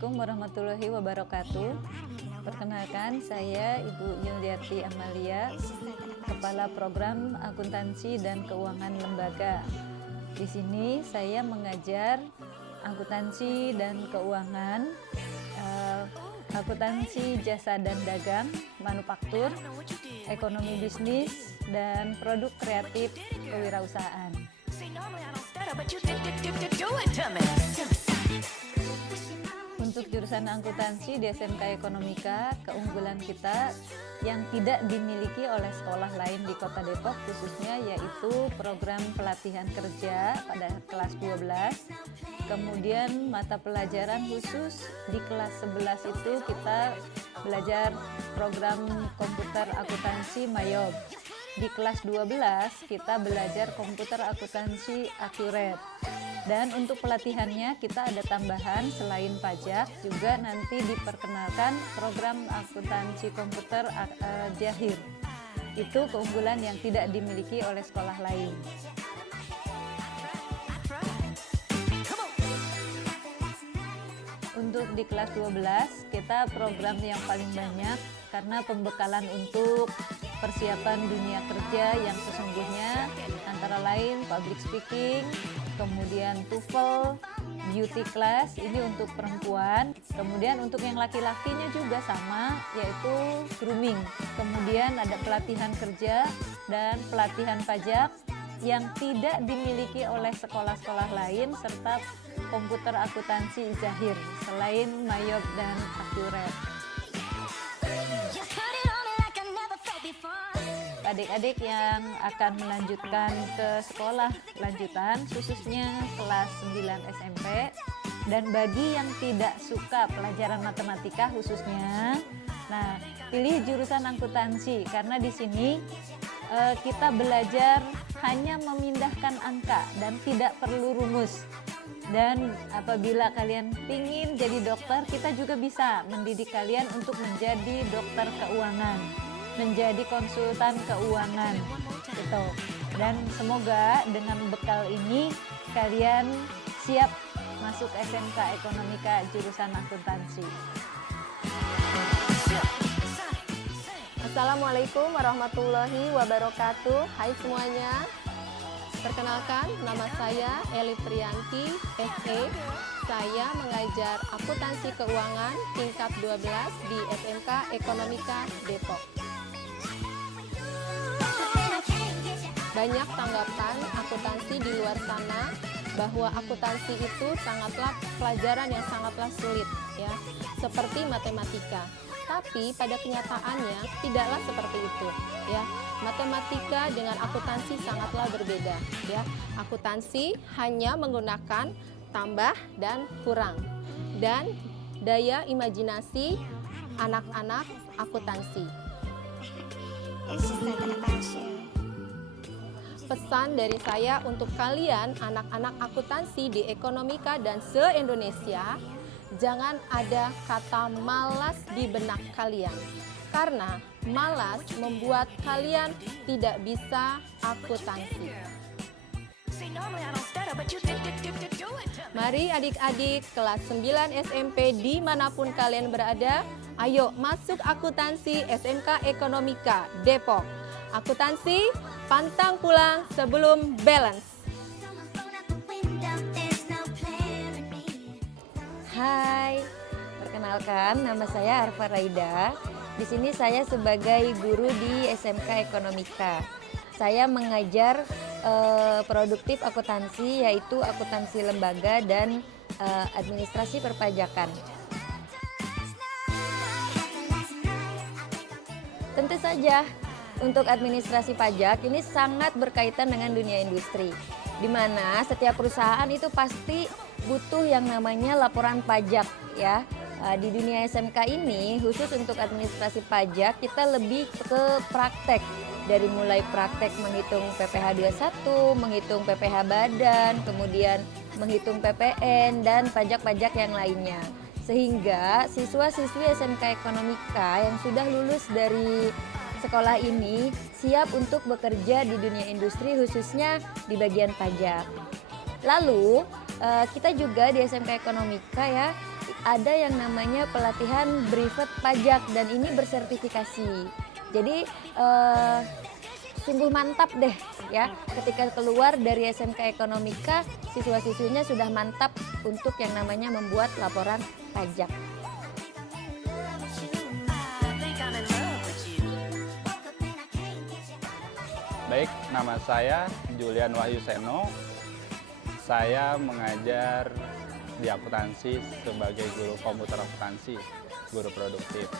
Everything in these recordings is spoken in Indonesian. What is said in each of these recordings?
Assalamualaikum warahmatullahi wabarakatuh. Perkenalkan, saya Ibu Yuliati Amalia, Kepala Program Akuntansi dan Keuangan Lembaga. Di sini saya mengajar akuntansi dan keuangan, akuntansi jasa dan dagang, manufaktur, ekonomi bisnis, dan produk kreatif kewirausahaan. Untuk jurusan akuntansi di SMK Ekonomika, keunggulan kita yang tidak dimiliki oleh sekolah lain di Kota Depok khususnya yaitu program pelatihan kerja pada kelas 12. Kemudian mata pelajaran khusus di kelas 11 itu kita belajar program komputer akuntansi Mayob. Di kelas 12 kita belajar komputer akuntansi Accurate. Dan untuk pelatihannya kita ada tambahan selain pajak juga nanti diperkenalkan program akuntansi komputer Jahir. Itu keunggulan yang tidak dimiliki oleh sekolah lain. Untuk di kelas 12 kita program yang paling banyak karena pembekalan untuk persiapan dunia kerja yang sesungguhnya antara lain public speaking, kemudian TOEFL, beauty class ini untuk perempuan, kemudian untuk yang laki-lakinya juga sama yaitu grooming. Kemudian ada pelatihan kerja dan pelatihan pajak yang tidak dimiliki oleh sekolah-sekolah lain serta komputer akuntansi Zahir selain Mayob dan Accurate. Adik-adik yang akan melanjutkan ke sekolah lanjutan khususnya kelas 9 SMP dan bagi yang tidak suka pelajaran matematika khususnya, nah pilih jurusan akuntansi karena di sini kita belajar hanya memindahkan angka dan tidak perlu rumus. Dan apabila kalian ingin jadi dokter, kita juga bisa mendidik kalian untuk menjadi dokter keuangan, menjadi konsultan keuangan gitu. Dan semoga dengan bekal ini kalian siap masuk SMK Ekonomika jurusan akuntansi. Assalamualaikum warahmatullahi wabarakatuh. Hai semuanya. Perkenalkan, nama saya Eli Priyanti, SE. Saya mengajar akuntansi keuangan tingkat 12 di SMK Ekonomika Depok. Banyak tanggapan akuntansi di luar sana bahwa akuntansi itu sangatlah pelajaran yang sangatlah sulit ya, seperti matematika. Tapi pada kenyataannya tidaklah seperti itu ya. Matematika dengan akuntansi sangatlah berbeda ya. Akuntansi hanya menggunakan tambah dan kurang dan daya imajinasi anak-anak akuntansi. Pesan dari saya untuk kalian anak-anak akuntansi di Ekonomika dan se-Indonesia, jangan ada kata malas di benak kalian. Karena malas membuat kalian tidak bisa akuntansi. Mari adik-adik kelas 9 SMP dimanapun kalian berada, ayo masuk akuntansi SMK Ekonomika Depok. Akuntansi, pantang pulang sebelum balance. Hai, perkenalkan nama saya Arfa Raida. Di sini saya sebagai guru di SMK Ekonomika. Saya mengajar produktif akuntansi yaitu akuntansi lembaga dan administrasi perpajakan. Tentu saja untuk administrasi pajak ini sangat berkaitan dengan dunia industri, di mana setiap perusahaan itu pasti butuh yang namanya laporan pajak ya. Di dunia SMK ini khusus untuk administrasi pajak kita lebih ke praktek, dari mulai praktek menghitung PPh 21, menghitung PPh badan, kemudian menghitung PPN dan pajak-pajak yang lainnya. Sehingga siswa-siswi SMK Ekonomika yang sudah lulus dari sekolah ini siap untuk bekerja di dunia industri khususnya di bagian pajak. Lalu kita juga di SMK Ekonomika ya ada yang namanya pelatihan brevet pajak dan ini bersertifikasi. Jadi sungguh mantap deh ya, ketika keluar dari SMK Ekonomika, siswa-siswinya sudah mantap untuk yang namanya membuat laporan pajak. Baik, nama saya Julian Wahyu Seno. Saya mengajar di akuntansi sebagai guru komputer akuntansi, guru produktif.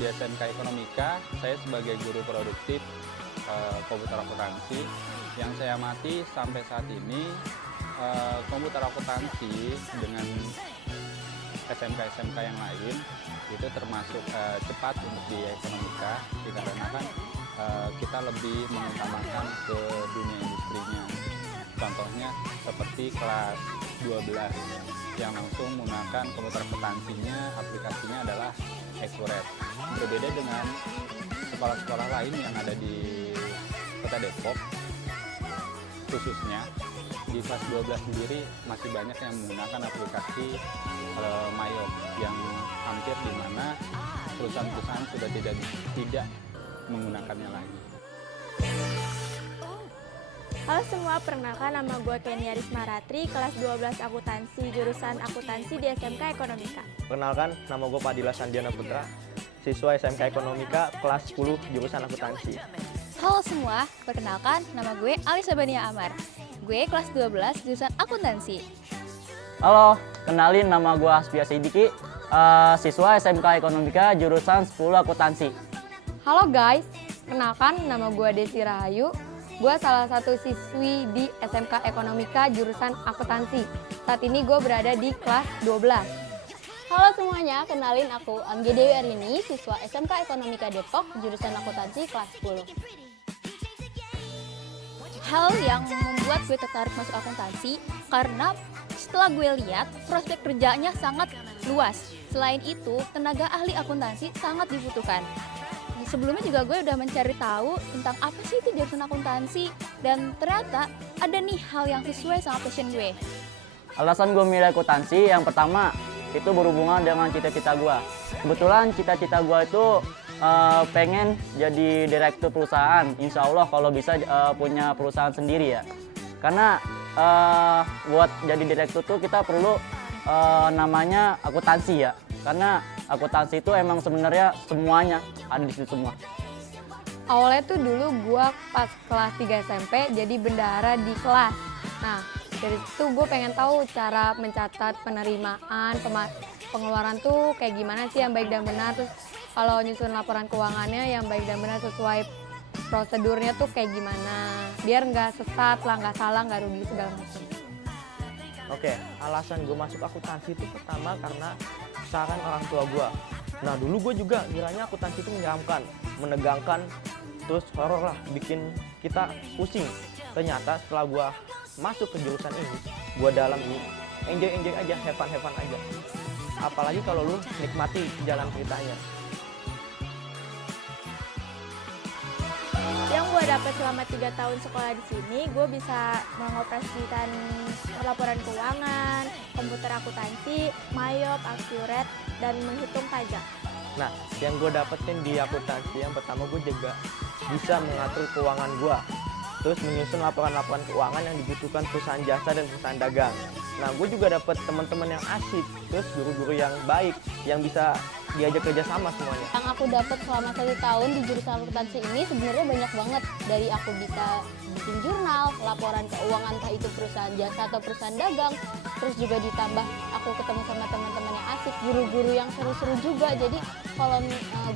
Di SMK Ekonomika, saya sebagai guru produktif komputer akuntansi. Yang saya amati sampai saat ini, komputer akuntansi dengan SMK-SMK yang lain itu termasuk cepat untuk di Ekonomika, dikarenakan kita lebih mengutamakan ke dunia industrinya. Contohnya seperti kelas 12 yang langsung menggunakan komputer akuntansinya, aplikasinya adalah Accurate. Berbeda dengan sekolah-sekolah lain yang ada di Kota Depok, khususnya di kelas 12 sendiri masih banyak yang menggunakan aplikasi Mayop yang hampir di mana perusahaan-perusahaan sudah tidak menggunakannya lagi. Halo semua, perkenalkan nama gue Kenia Risma Ratri, kelas 12 akuntansi, jurusan akuntansi di SMK Ekonomika. Perkenalkan, nama gue Padilla Sandiana Putra, siswa SMK Ekonomika, kelas 10, jurusan akuntansi. Halo semua, perkenalkan nama gue Alisa Bania Amar. Gue kelas 12, jurusan akuntansi. Halo, kenalin nama gue Hasbia Sidiki, siswa SMK Ekonomika, jurusan 10 akuntansi. Halo guys, kenalkan nama gue Desi Rahayu. Gue salah satu siswi di SMK Ekonomika jurusan akuntansi. Saat ini gue berada di kelas 12. Halo semuanya, kenalin aku Anggi Dewi Arini, siswa SMK Ekonomika Depok, jurusan akuntansi kelas 10. Hal yang membuat gue tertarik masuk akuntansi karena setelah gue lihat prospek kerjanya sangat luas. Selain itu, tenaga ahli akuntansi sangat dibutuhkan. Sebelumnya juga gue udah mencari tahu tentang apa sih itu jurusan akuntansi, dan ternyata ada nih hal yang sesuai sama passion gue. Alasan gue milih akuntansi yang pertama itu berhubungan dengan cita-cita gue. Kebetulan cita-cita gue itu pengen jadi direktur perusahaan. Insya Allah kalau bisa punya perusahaan sendiri ya. Karena buat jadi direktur tuh kita perlu namanya akuntansi ya. Karena akuntansi itu emang sebenarnya semuanya ada di situ semua. Awalnya tuh dulu gue pas kelas 3 SMP jadi bendahara di kelas. Nah, dari situ gue pengen tahu cara mencatat penerimaan, pengeluaran tuh kayak gimana sih yang baik dan benar. Terus kalau nyusun laporan keuangannya yang baik dan benar sesuai prosedurnya tuh kayak gimana. Biar nggak sesat lah, nggak salah, nggak rugi segala macam. Oke, alasan gue masuk akuntansi itu pertama karena saran orang tua gue. Nah dulu gue juga ngiranya akuntansi itu menyeramkan, menegangkan, terus horor lah, bikin kita pusing. Ternyata setelah gue masuk ke jurusan ini, gue dalami, enjoy aja, have fun aja. Apalagi kalau lu nikmati jalan ceritanya. Yang gue dapat selama 3 tahun sekolah di sini, gue bisa mengoperasikan laporan keuangan, komputer akuntansi, Mayop, Accurate, dan menghitung pajak. Nah, yang gue dapetin di akuntansi yang pertama gue juga bisa mengatur keuangan gue. Terus menyusun laporan-laporan keuangan yang dibutuhkan perusahaan jasa dan perusahaan dagang. Nah, gue juga dapet teman-teman yang asik, terus guru-guru yang baik, yang bisa diajak kerja sama semuanya. Yang aku dapat selama 1 tahun di jurusan akuntansi ini sebenarnya banyak banget. Dari aku bisa bikin jurnal, laporan keuangan entah itu perusahaan jasa atau perusahaan dagang. Terus juga ditambah aku ketemu sama teman-teman yang asik, guru-guru yang seru-seru juga. Jadi kalau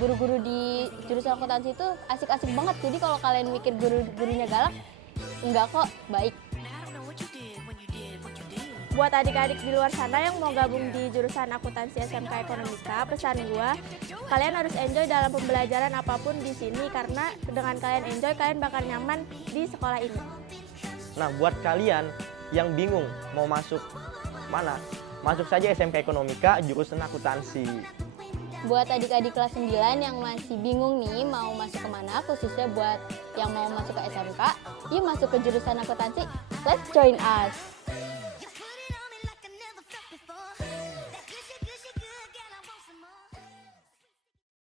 guru-guru di jurusan akuntansi itu asik-asik banget. Jadi kalau kalian mikir guru-gurunya galak, enggak kok, baik. Buat adik-adik di luar sana yang mau gabung di jurusan akuntansi SMK Ekonomika, pesan gue, kalian harus enjoy dalam pembelajaran apapun di sini, karena dengan kalian enjoy, kalian bakal nyaman di sekolah ini. Nah, buat kalian yang bingung mau masuk mana, masuk saja SMK Ekonomika jurusan akuntansi. Buat adik-adik kelas 9 yang masih bingung nih mau masuk kemana, khususnya buat yang mau masuk ke SMK, Yuk masuk ke jurusan akuntansi. Let's join us.